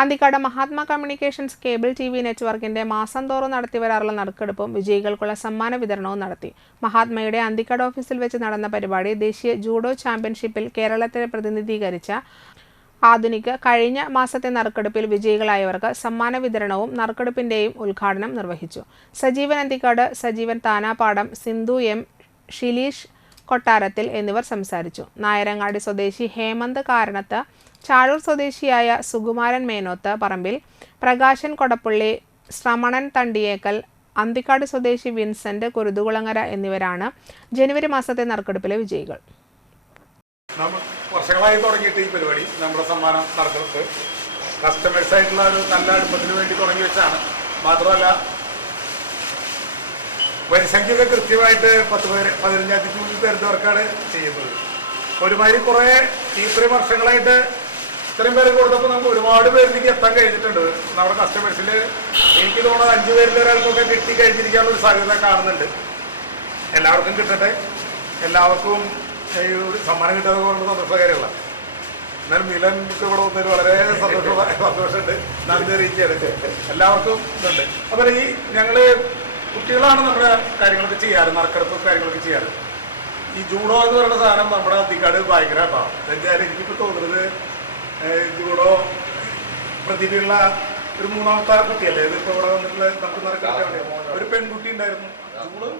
Anthikad Mahatma communications cable TV നെറ്റ്വർക്കിന്റെ മാസം തോറും നടത്തിവരാറുള്ള നറുക്കെടുപ്പും വിജയികൾക്കുള്ള സമ്മാന വിതരണവും നടത്തി. മഹാത്മയുടെ അന്തിക്കാട് ഓഫീസിൽ വെച്ച് നടന്ന പരിപാടി ദേശീയ ജൂഡോ ചാമ്പ്യൻഷിപ്പിൽ കേരളത്തെ പ്രതിനിധീകരിച്ച ആധുനിക കഴിഞ്ഞ മാസത്തെ നറുക്കെടുപ്പിൽ വിജയികളായവർക്ക് സമ്മാന വിതരണവും നറുക്കെടുപ്പിന്റെയും ഉദ്ഘാടനം നിർവഹിച്ചു. സജീവൻ അന്തിക്കാട്, സജീവൻ താനാപാടം, സിന്ധു M, ഷിലീഷ് കൊട്ടാരത്തിൽ എന്നിവർ സംസാരിച്ചു. നായരങ്ങാടി സ്വദേശി ഹേമന്ത് കാരണത്ത്, ചാഴൂർ സ്വദേശിയായ സുകുമാരൻ മേനോത്ത് പറമ്പിൽ, പ്രകാശൻ കൊടപ്പുള്ളി, ശ്രമണൻ തണ്ടിയേക്കൽ, അന്തിക്കാട് സ്വദേശി വിൻസെന്റ് കുരുതുകുളങ്ങര എന്നിവരാണ് ജനുവരി മാസത്തെ നറുക്കെടുപ്പിലെ വിജയികൾ. വർഷങ്ങളായി തുടങ്ങിയിട്ട് ഈ പരിപാടി നമ്മുടെ സമ്മാനം നടക്കുന്നത് കസ്റ്റമേഴ്സ് ആയിട്ടുള്ള ഒരു നല്ല അടുപ്പത്തിന് വേണ്ടി തുടങ്ങി വെച്ചാണ്. മാത്രമല്ല വരിസംഖ്യയൊക്കെ കൃത്യമായിട്ട് 15,000 പേർക്കാണ് ചെയ്യുന്നത്. ഒരുമാതിരി കുറേ ഇത്രയും വർഷങ്ങളായിട്ട് ഇത്രയും പേര് കൊടുത്തപ്പോൾ നമുക്ക് ഒരുപാട് പേരിലേക്ക് എത്താൻ കഴിഞ്ഞിട്ടുണ്ട്. നമ്മുടെ കസ്റ്റമേഴ്സിൽ എനിക്ക് തോന്നുന്നത് 5 പേരിൽ ഒരാൾക്കൊക്കെ കിട്ടി കഴിഞ്ഞിരിക്കാനുള്ള ഒരു സാധ്യത കാണുന്നുണ്ട്. എല്ലാവർക്കും കിട്ടട്ടെ. എല്ലാവർക്കും ഈ ഒരു സമ്മാനം കിട്ടാതെ കൊണ്ട് സന്തോഷകരമുള്ള എന്നാലും മിലൻക്ക് ഇവിടെ വന്നതിൽ വളരെ സന്തോഷമുണ്ട്. നന്ദി അറിയിക്കുകയാണ്. എല്ലാവർക്കും ഇതുണ്ട്. അതുപോലെ ഈ ഞങ്ങൾ കുട്ടികളാണ് നമ്മുടെ കാര്യങ്ങളൊക്കെ ചെയ്യാറ്, നറുക്കെടുപ്പ് കാര്യങ്ങളൊക്കെ ചെയ്യാറ്. ഈ ജൂഡോ എന്ന് പറയുന്ന സാധനം നമ്മുടെ അന്തിക്കാട് ഭയങ്കര കേട്ടോ. എന്തായാലും എനിക്കിപ്പോൾ തോന്നുന്നത് ജൂഡോ പ്രതിഭയുള്ള ഒരു 3ാമത്തെ കുട്ടിയല്ലേ ഇതിപ്പോൾ ഇവിടെ വന്നിട്ടുള്ള നമുക്ക് നറുക്കെടുക്കാൻ വേണ്ടി ഒരു പെൺകുട്ടി ഉണ്ടായിരുന്നു. ജൂഡോ